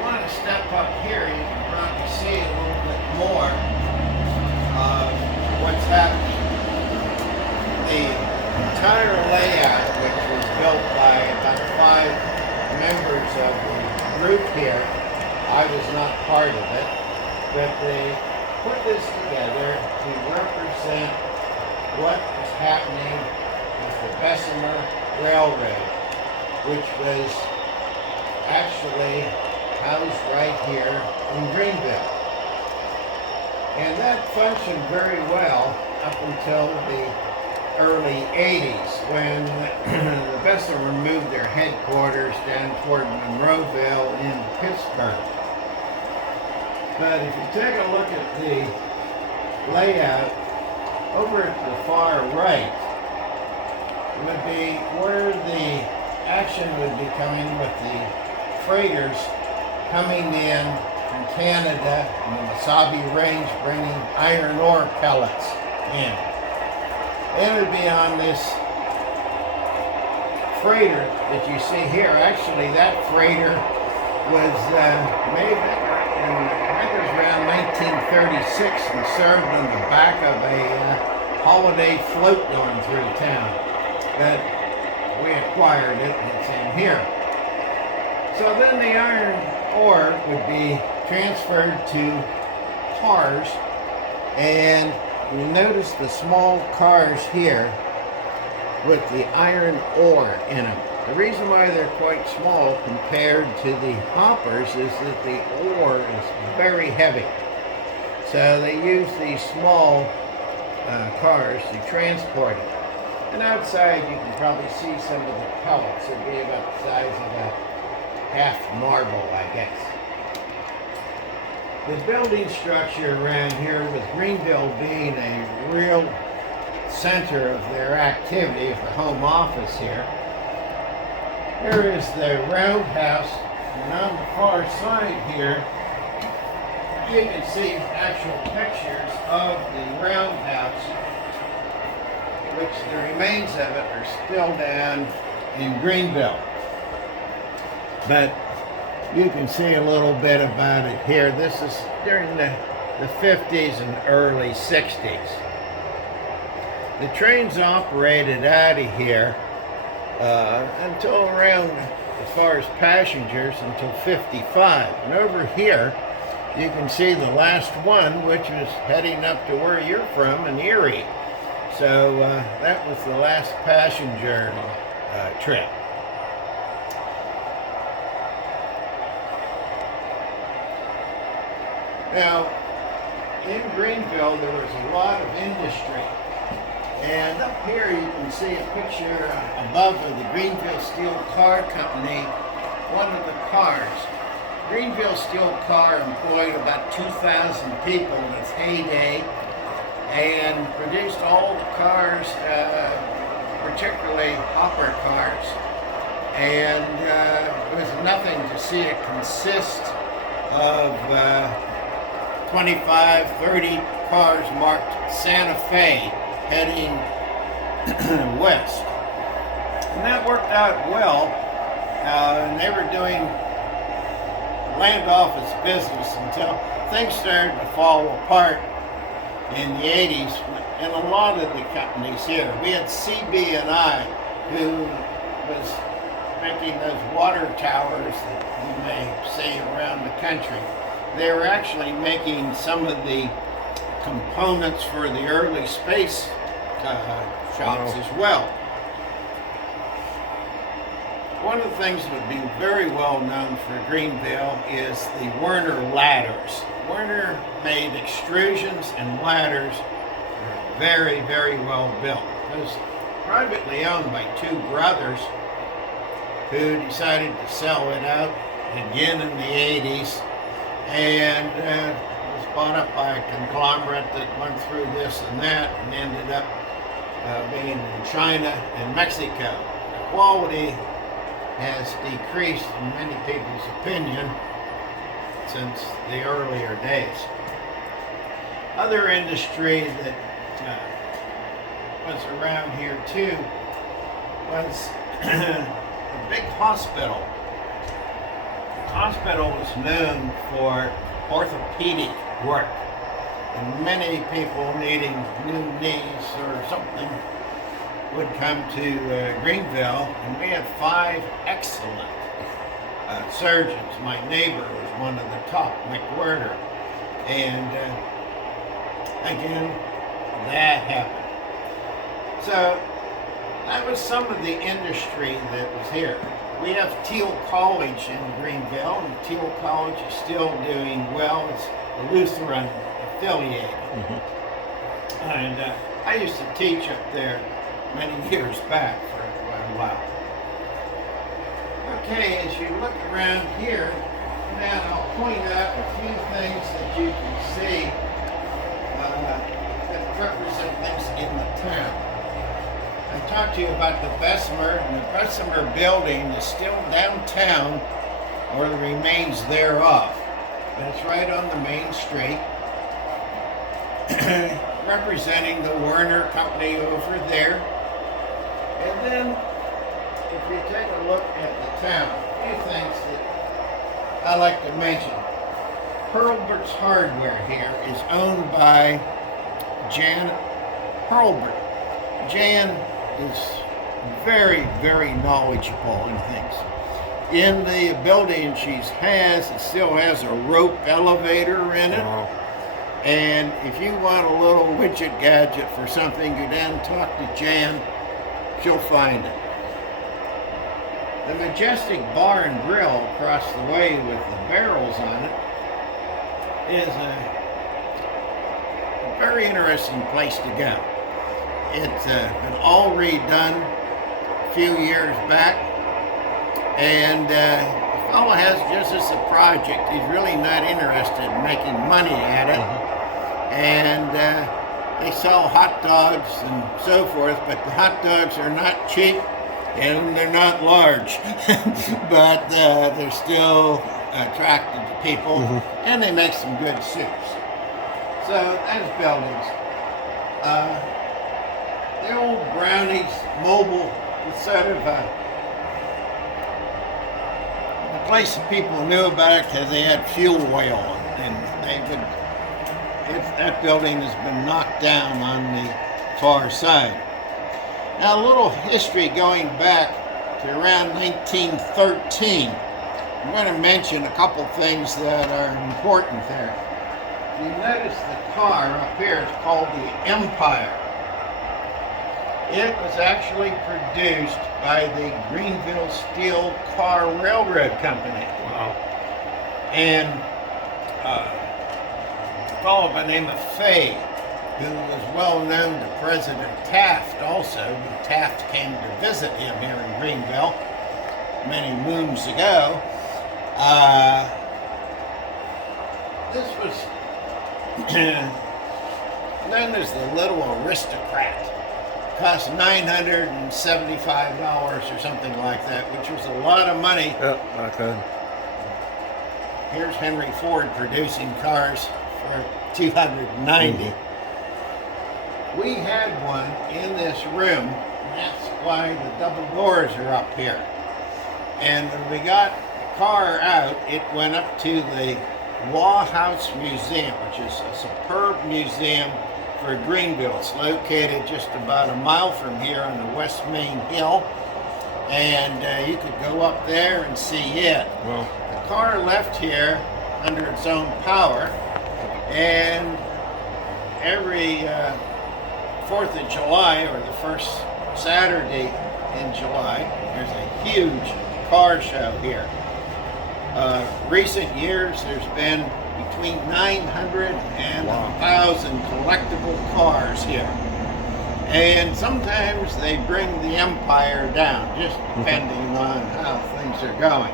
want to step up here, you can probably see a little bit more of what's happening. The entire layout, which was built by about 5 members of the group here, I was not part of it, but they put this together to represent what was happening with the Bessemer Railroad, which was actually housed right here in Greenville. And that functioned very well up until the early 80s when the Bessemer moved their headquarters down toward Monroeville in Pittsburgh. But if you take a look at the layout, over at the far right would be where the action would be coming with the freighters coming in from Canada and the Mesabi Range bringing iron ore pellets in. It would be on this freighter that you see here. Actually, that freighter was made in, I think it was around 1936 and served on the back of a holiday float going through town. But we acquired it and it's in here. So then the iron ore would be transferred to cars, and you notice the small cars here with the iron ore in them. The reason why they're quite small compared to the hoppers is that the ore is very heavy. So they use these small cars to transport it. And outside you can probably see some of the pellets. It'd be about the size of a half marble, I guess. The building structure around here, with Greenville being a real center of their activity, of the home office here, here is the roundhouse, and on the far side here, you can see actual pictures of the roundhouse, which the remains of it are still down in Greenville. But you can see a little bit about it here. This is during the 50s and early 60s. The trains operated out of here until around, as far as passengers, until 55. And over here, you can see the last one, which was heading up to where you're from in Erie. So that was the last passenger trip. Now, in Greenville, there was a lot of industry. And up here, you can see a picture above of the Greenville Steel Car Company, one of the cars. Greenville Steel Car employed about 2,000 people in its heyday and produced all the cars, particularly hopper cars. And it was nothing to see it consist of 25, 30 cars marked Santa Fe heading west. And that worked out well. And they were doing land office business until things started to fall apart in the 80s in a lot of the companies here. We had CB&I, who was making those water towers that you may see around the country. They were actually making some of the components for the early space shops as well. One of the things that would be very well known for Greenville is the Werner ladders. Werner made extrusions and ladders that are very, very well built. It was privately owned by 2 brothers who decided to sell it out again in the 80s, and it was bought up by a conglomerate that went through this and that and ended up being in China and Mexico. The quality has decreased in many people's opinion since the earlier days. Other industry that was around here too was a big hospital. hospital was known for orthopedic work. And many people needing new knees or something would come to Greenville, and we had 5 excellent surgeons. My neighbor was one of the top, McWhirter. And again, that happened. So that was some of the industry that was here. We have Teal College in Greenville, and Teal College is still doing well. It's Lutheran affiliated. And I used to teach up there many years back for quite a while. Okay, as you look around here, now I'll point out a few things that you can see that represent things in the town. I talked to you about the Bessemer, and the Bessemer building is still downtown, or the remains thereof. That's right on the main street, representing the Werner Company over there. And then, if you take a look at the town, a few things that I like to mention. Hurlbert's Hardware here is owned by Jan Hurlbert. Jan is very, very knowledgeable in things. In the building it still has a rope elevator in it. Wow. And if you want a little widget gadget for something, go down and talk to Jan. She'll find it. The Majestic Bar and Grill across the way with the barrels on it is a very interesting place to go. It's been all redone a few years back, and the fellow has just as a project. He's really not interested in making money at it, and they sell hot dogs and so forth, but the hot dogs are not cheap and they're not large, but they're still attractive to people, and they make some good soups. So there's buildings. The old Brownies Mobile was sort of a place that people knew about because they had fuel oil, and that building has been knocked down on the far side. Now, a little history going back to around 1913. I'm going to mention a couple things that are important there. You notice the car up here is called the Empire. It was actually produced by the Greenville Steel Car Railroad Company. Wow. And a fellow by the name of Fay, who was well known to President Taft also. Taft came to visit him here in Greenville many moons ago. This was known as the Little Aristocrat. Cost $975 or something like that, which was a lot of money. Yep, back then. Here's Henry Ford producing cars for $290. We had one in this room, and that's why the double doors are up here. And when we got the car out, it went up to the Law House Museum, which is a superb museum for Greenville. It's located just about a mile from here on the West Main Hill, and you could go up there and see it. Well, the car left here under its own power, and every 4th of July, or the first Saturday in July, there's a huge car show here. Recent years, there's been between 900 and 1,000 collectible cars here. And sometimes they bring the Empire down, just depending on how things are going.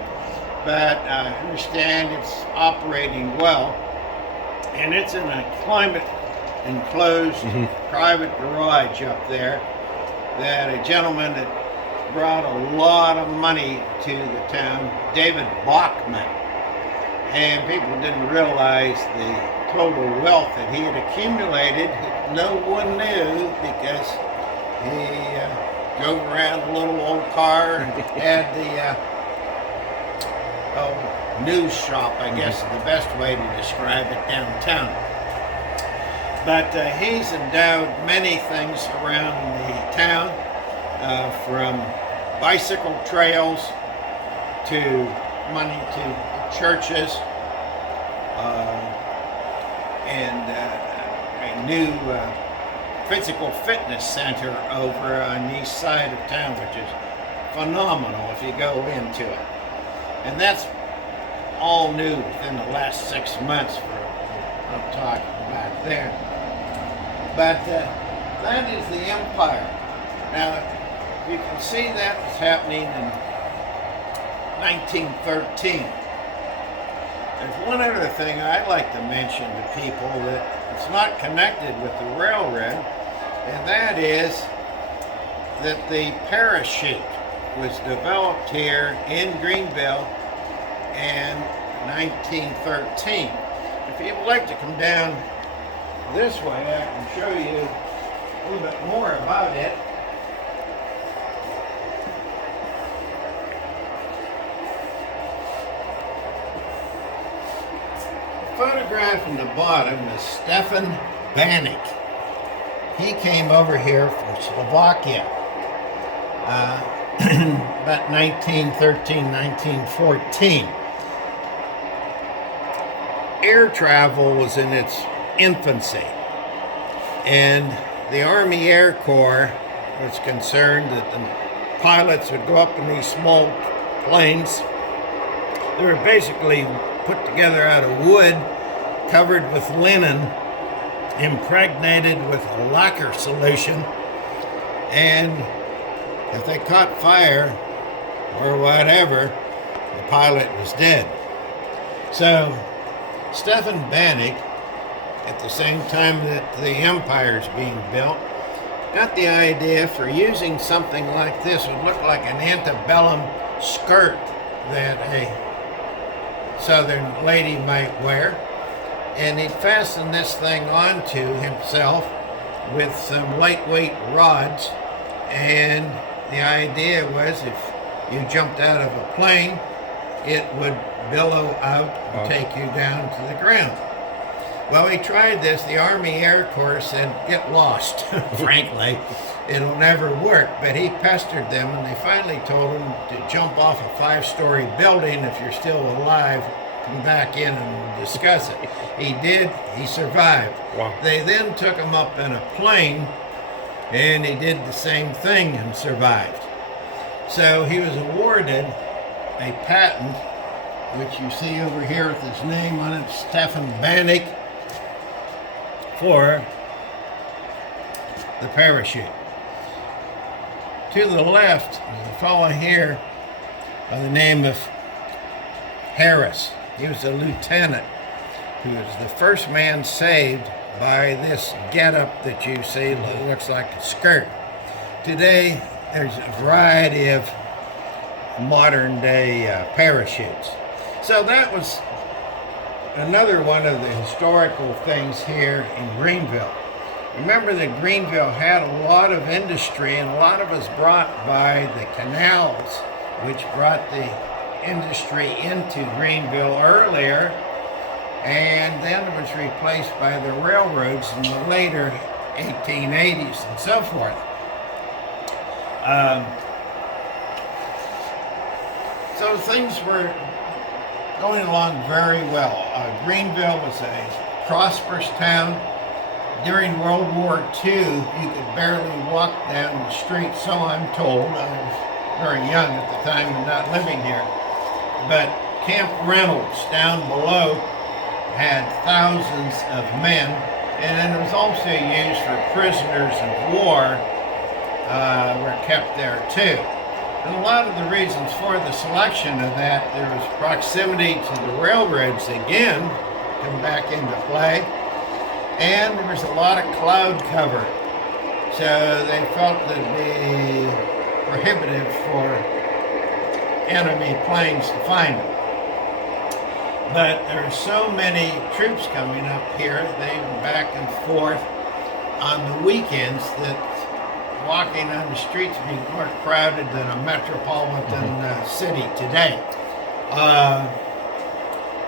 But I understand it's operating well, and it's in a climate enclosed private garage up there that a gentleman that brought a lot of money to the town, David Bachman, and people didn't realize the total wealth that he had accumulated. No one knew because he drove around a little old car and had the news shop, I guess is the best way to describe it, downtown. But he's endowed many things around the town, from bicycle trails to money to churches, and a new physical fitness center over on the east side of town, which is phenomenal if you go into it. And that's all new within the last 6 months for what I'm talking about there. But that is the empire. Now, you can see that was happening in 1913. There's one other thing I'd like to mention to people that it's not connected with the railroad, and that is that the parachute was developed here in Greenville in 1913. If you'd like to come down this way, I can show you a little bit more about it. The photograph in the bottom is Stefan Bannock. He came over here from Slovakia about 1913, 1914. Air travel was in its infancy, and the Army Air Corps was concerned that the pilots would go up in these small planes. They were basically put together out of wood, covered with linen, impregnated with a lacquer solution, and if they caught fire or whatever, the pilot was dead. So Stefan Bannock, at the same time that the empire's being built, got the idea for using something like this. It would look like an antebellum skirt that a southern lady might wear, and he'd fasten this thing onto himself with some lightweight rods, and the idea was if you jumped out of a plane, it would billow out and take you down to the ground. Well, he tried this. The Army Air Corps said, get lost, frankly. It'll never work. But he pestered them, and they finally told him to jump off a 5-story building. If you're still alive, come back in and discuss it. He did. He survived. Wow. They then took him up in a plane, and he did the same thing and survived. So he was awarded a patent, which you see over here with his name on it, Stefan Bannock, for the parachute. To the left is a fellow here by the name of Harris. He was a lieutenant who was the first man saved by this getup that you see that looks like a skirt. Today, there's a variety of modern day parachutes. So that was another one of the historical things here in Greenville. Remember that Greenville had a lot of industry, and a lot of it was brought by the canals, which brought the industry into Greenville earlier, and then it was replaced by the railroads in the later 1880s and so forth. So things were going along very well. Greenville was a prosperous town. During World War II, you could barely walk down the street, so I'm told. I was very young at the time and not living here. But Camp Reynolds down below had thousands of men, and then it was also used for prisoners of war were kept there too. And a lot of the reasons for the selection of that, there was proximity to the railroads again, come back into play, and there was a lot of cloud cover. So they felt that it'd be prohibitive for enemy planes to find them. But there are so many troops coming up here, they were back and forth on the weekends, that walking on the streets being more crowded than a metropolitan city today.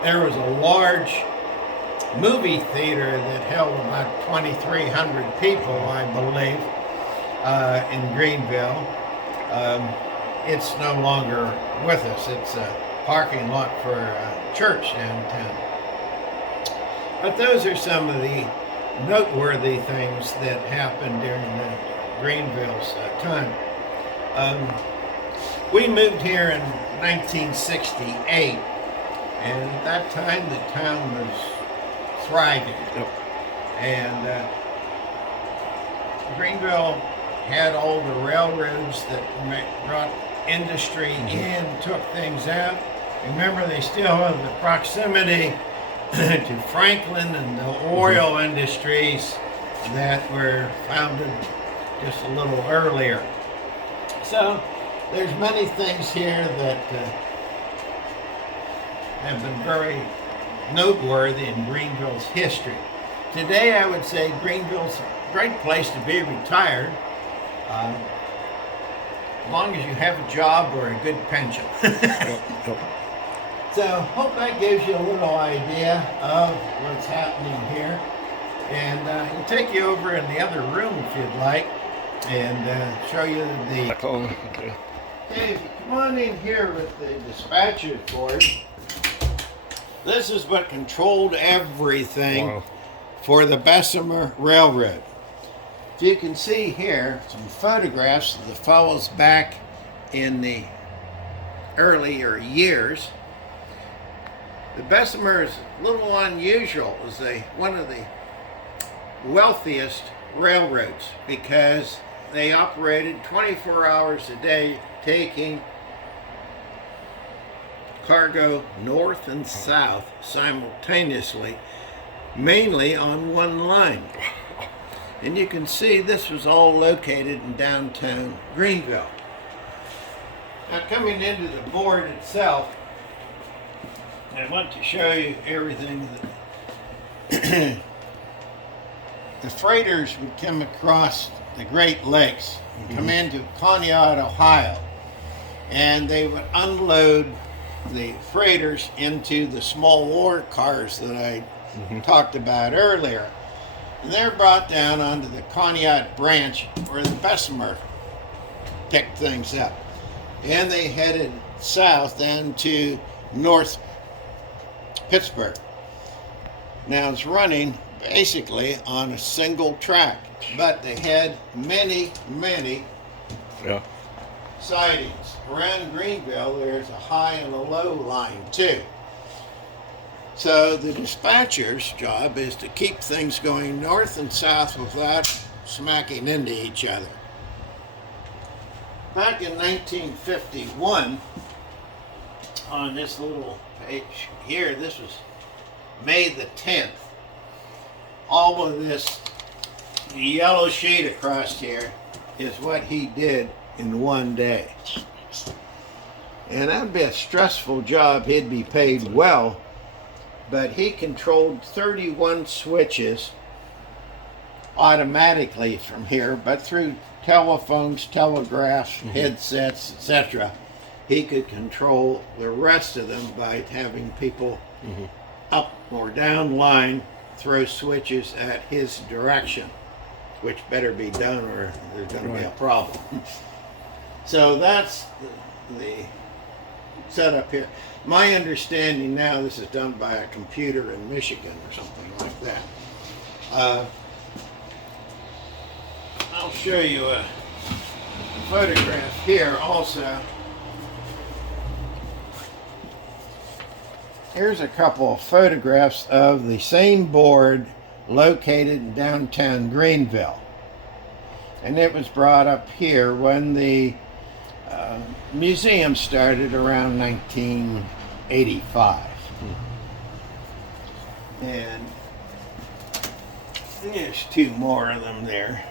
There was a large movie theater that held about 2,300 people, I believe, in Greenville. It's no longer with us. It's a parking lot for a church downtown. But those are some of the noteworthy things that happened during Greenville's time. We moved here in 1968, and at that time the town was thriving. Yep. And Greenville had all the railroads that brought industry in, took things out. Remember, they still have the proximity to Franklin and the oil industries that were founded just a little earlier. So there's many things here that have been very noteworthy in Greenville's history. Today, I would say Greenville's a great place to be retired, as long as you have a job or a good pension. Yep. So, hope that gives you a little idea of what's happening here. And I'll take you over in the other room if you'd like, and show you the... Okay. Okay, if you come on in here with the dispatcher's board, this is what controlled everything. Wow. For the Bessemer Railroad. If you can see here, some photographs of the fellows back in the earlier years. The Bessemer is a little unusual. It was one of the wealthiest railroads because they operated 24 hours a day, taking cargo north and south simultaneously, mainly on one line. And you can see this was all located in downtown Greenville. Now, coming into the board itself, I want to show you everything that the freighters would come across the Great Lakes and come into Conneaut, Ohio, and they would unload the freighters into the small ore cars that I talked about earlier. And they're brought down onto the Conneaut branch where the Bessemer picked things up. And they headed south down to North Pittsburgh. Now it's running basically on a single track, but they had many sidings. Around Greenville, there's a high and a low line too. So the dispatcher's job is to keep things going north and south without smacking into each other. Back in 1951, on this little page here, this was May the 10th. All of this, the yellow sheet across here, is what he did in one day. And that'd be a stressful job. He'd be paid well, but he controlled 31 switches automatically from here, but through telephones, telegraphs, headsets, etc. He could control the rest of them by having people up or down line throw switches at his direction, which better be done or there's going to be a problem. So that's the setup here. My understanding now, this is done by a computer in Michigan or something like that. I'll show you a photograph here also. Here's a couple of photographs of the same board located in downtown Greenville. And it was brought up here when the museum started around 1985. And there's two more of them there.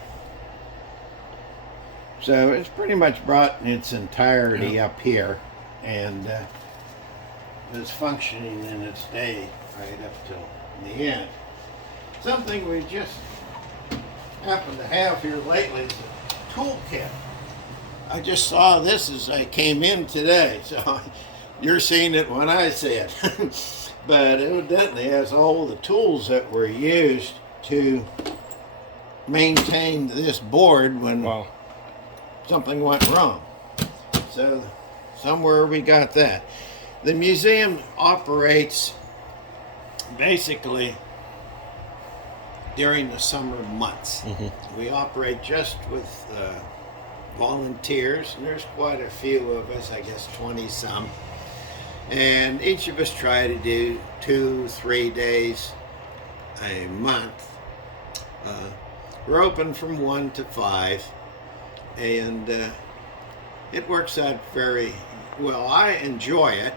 So it's pretty much brought in its entirety up here, and was functioning in its day right up till the end. Something we just happen to have here lately is a toolkit. I just saw this as I came in today, so You're seeing it when I see it. But evidently has all the tools that were used to maintain this board when Wow. something went wrong. So somewhere we got that. The museum operates basically during the summer months. We operate just with volunteers, and there's quite a few of us, I guess 20 some. And each of us try to do 2-3 days a month. We're open from 1 to 5, and it works out very well. I enjoy it.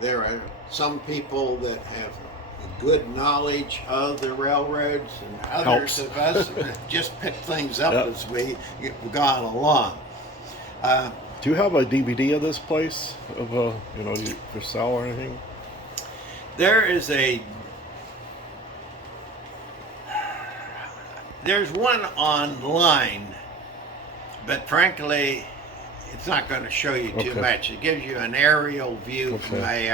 There are some people that have a good knowledge of the railroads, and others Helps. of us just pick things up Yep. as we gone along. Do you have a DVD of this place of for sale or anything? There's one online, but frankly, it's not going to show you too Okay. much. It gives you an aerial view from Okay.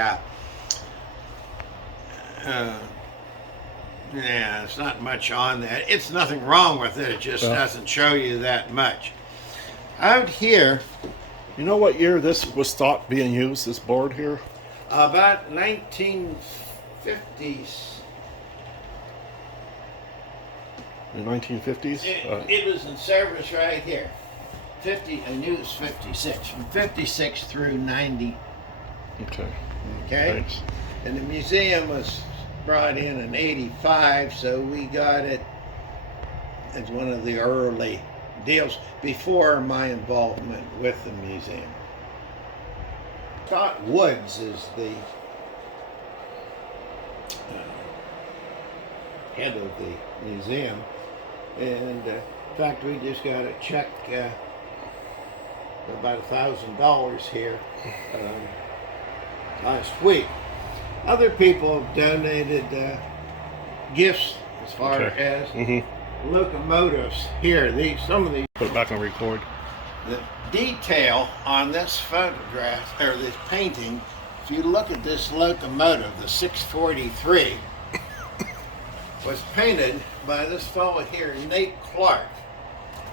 yeah, it's not much on that. It's nothing wrong with it. It just Yeah. doesn't show you that much. Out here, You know what year this was thought being used? This board here? about 1950s. In the 1950s? It was in service right here. I knew it was 56. From 56 through 90. Okay. Okay? Thanks. And the museum was brought in 85, so we got it as one of the early deals before my involvement with the museum. Scott Woods is the head of the museum, and in fact we just got a check for about $1,000 here last week. Other people have donated gifts as far Okay. as locomotives here. Some of these. Put it back on record. The detail on this photograph, or this painting, if you look at this locomotive, the 643, was painted by this fellow here, Nate Clark,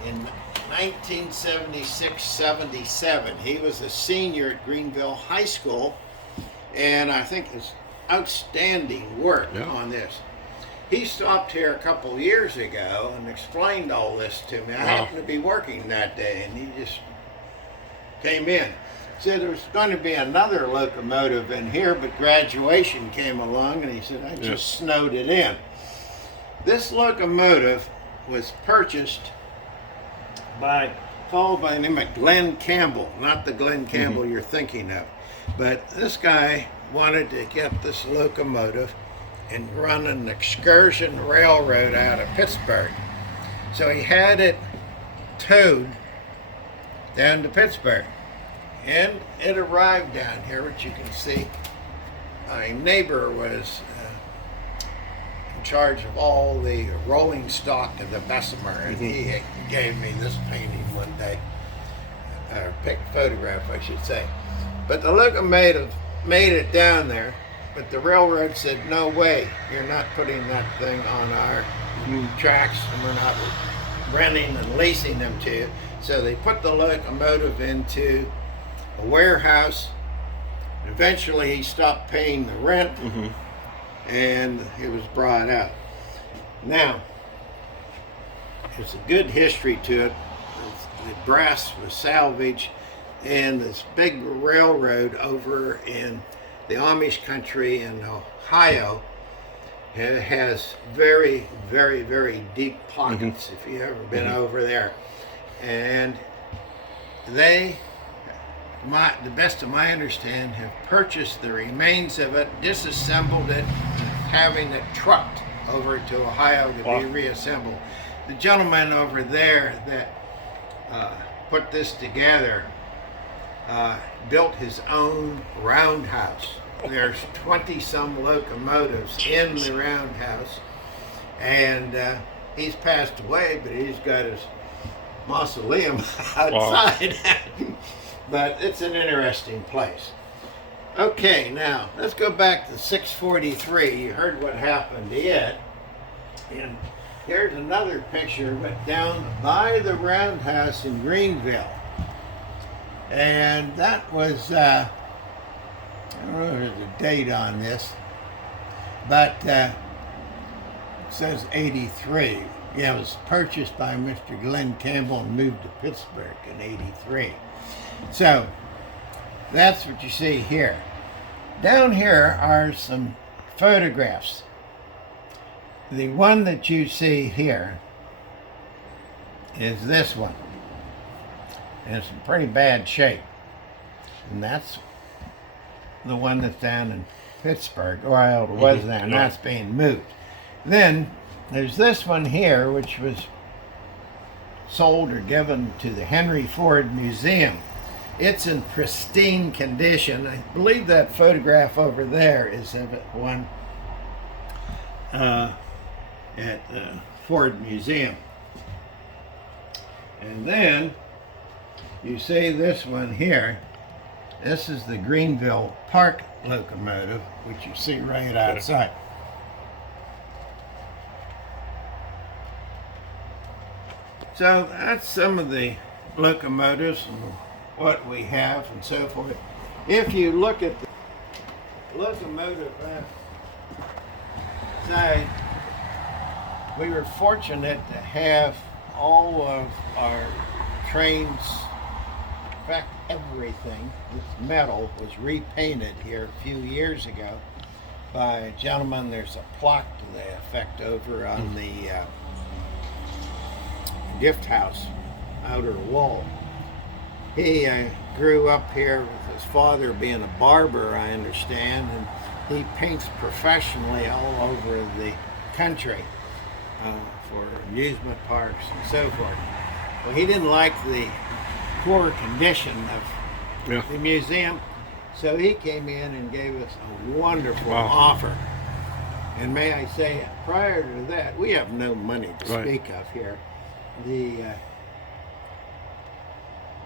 in 1976-77. He was a senior at Greenville High School, and I think it's outstanding work on this. He stopped here a couple years ago and explained all this to me. I happened to be working that day, and he just came in. Said there was going to be another locomotive in here, but graduation came along, and he said, I just snowed it in. This locomotive was purchased by a fellow by the name of Glenn Campbell, not the Glenn Campbell you're thinking of, but this guy wanted to get this locomotive and run an excursion railroad out of Pittsburgh. So he had it towed down to Pittsburgh, and it arrived down here, which you can see. My neighbor was in charge of all the rolling stock of the Bessemer, and he gave me this painting one day, or photograph, I should say. But the locomotive made it down there, but the railroad said, no way, you're not putting that thing on our tracks, and we're not renting and leasing them to you. So they put the locomotive into a warehouse. Eventually he stopped paying the rent, and it was brought out. Now, there's a good history to it. The brass was salvaged, and this big railroad over in the Amish country in Ohio has very, very, very deep pockets, if you've ever been over there. And they, the best of my understanding, have purchased the remains of it, disassembled it, and having it trucked over to Ohio to be reassembled. The gentleman over there that put this together built his own roundhouse. There's 20-some locomotives in the roundhouse, and he's passed away, but he's got his mausoleum outside. But it's an interesting place. Okay, now let's go back to 643. You heard what happened to it. And here's another picture of it down by the roundhouse in Greenville. And that was, I don't know if there's a date on this, but it says 83. Yeah, it was purchased by Mr. Glenn Campbell and moved to Pittsburgh in 83. So that's what you see here. Down here are some photographs. The one that you see here is this one. And it's in pretty bad shape. And that's the one that's down in Pittsburgh. Well, it was there, and that's being moved. Then there's this one here, which was sold or given to the Henry Ford Museum. It's in pristine condition. I believe that photograph over there is of one at the Ford Museum. And then you see this one here. This is the Greenville Park locomotive, which you see right outside. So that's some of the locomotives and what we have and so forth. If you look at the locomotive outside, we were fortunate to have all of our trains, in fact everything with metal, was repainted here a few years ago by a gentleman. There's a plaque to the effect over on the gift house outer wall. He grew up here with his father being a barber, I understand, and he paints professionally all over the country for amusement parks and so forth. Well, he didn't like the poor condition of the museum, so he came in and gave us a wonderful offer. And may I say, prior to that, we have no money to speak of here.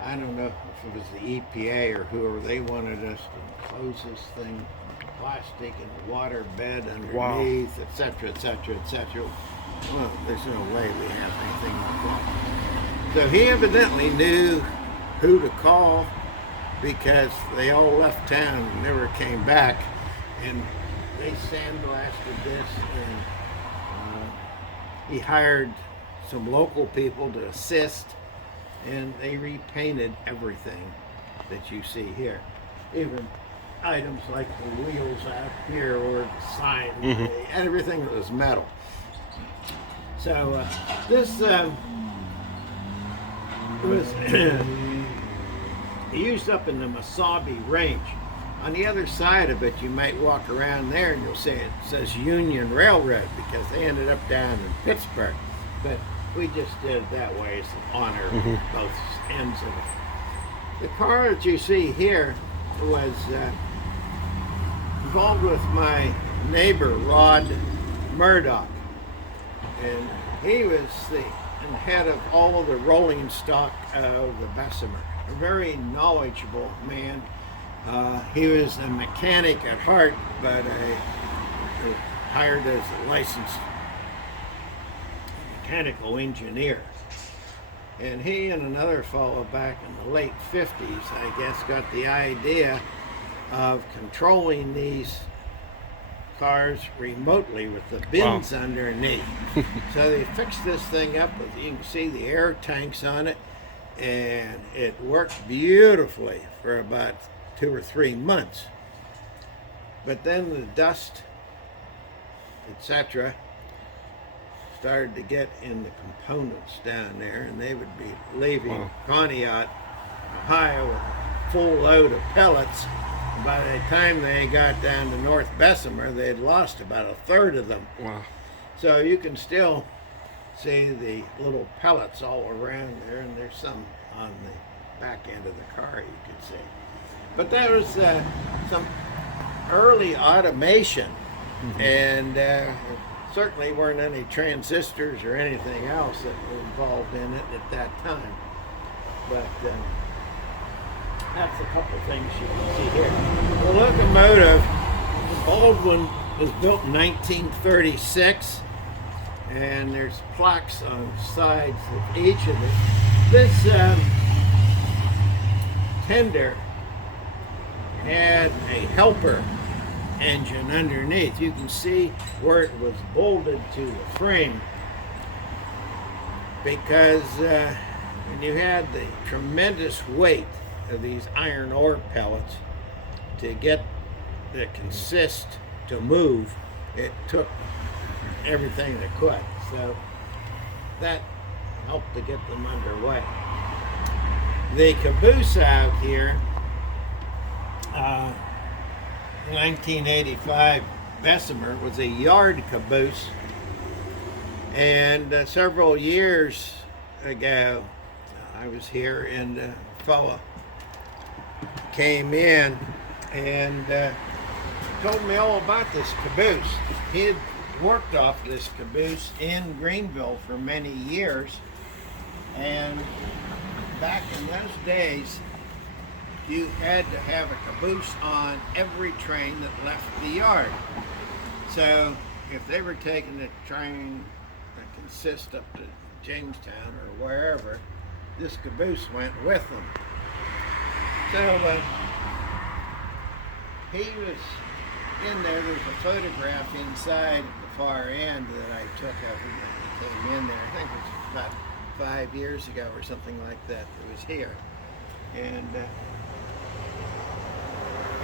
I don't know if it was the EPA or whoever, they wanted us to close this thing, plastic and water bed underneath, etc., etc., etc. Well, there's no way we have anything like that. So he evidently knew who to call, because they all left town and never came back, and they sandblasted this, and he hired some local people to assist, and they repainted everything that you see here. Even items like the wheels out here or the sign, everything was metal. So this was used up in the Mesabi Range. On the other side of it, you might walk around there and you'll see it says Union Railroad, because they ended up down in Pittsburgh. But we just did it that way as an honor both ends of it. The car that you see here was involved with my neighbor, Rod Murdoch. And he was the head of all of the rolling stock of the Bessemer. A very knowledgeable man. He was a mechanic at heart, but hired as a licensed mechanical engineer. And he and another fellow back in the late 50s, I guess, got the idea of controlling these cars remotely with the bins underneath. So they fixed this thing up with, you can see the air tanks on it, and it worked beautifully for about 2 or 3 months. But then the dust, etc., started to get in the components down there, and they would be leaving Pontiac, Ohio, with a full load of pellets. By the time they got down to North Bessemer, they had lost about a third of them. So you can still see the little pellets all around there, and there's some on the back end of the car you can see. But that was some early automation, and certainly weren't any transistors or anything else that were involved in it at that time. But that's a couple things you can see here. The locomotive, the Baldwin, was built in 1936, and there's plaques on sides of each of it. This tender had a helper engine underneath. You can see where it was bolted to the frame, because when you had the tremendous weight of these iron ore pellets to get the consist to move, it took everything it could. So that helped to get them underway. The caboose out here, 1985 Bessemer, was a yard caboose, and several years ago I was here, and a fella came in and told me all about this caboose. He had worked off this caboose in Greenville for many years, and back in those days you had to have a caboose on every train that left the yard. So if they were taking a train that consists up to Jamestown or wherever, this caboose went with them. So he was in there. There's a photograph inside at the far end that I took of him when he came in there. I think it was about 5 years ago or something like that. It was here, and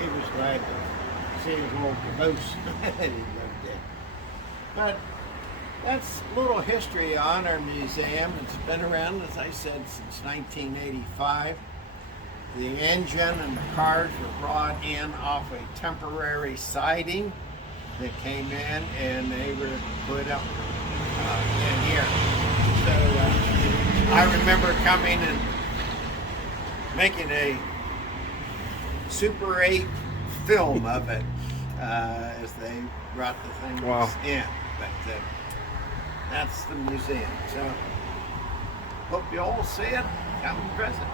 he was glad to see his old caboose that he lived in. But that's a little history on our museum. It's been around, as I said, since 1985. The engine and the cars were brought in off a temporary siding that came in, and they were put up in here. So I remember coming and making a Super 8 film of it as they brought the things in. But that's the museum. So hope you all see it. Come and visit.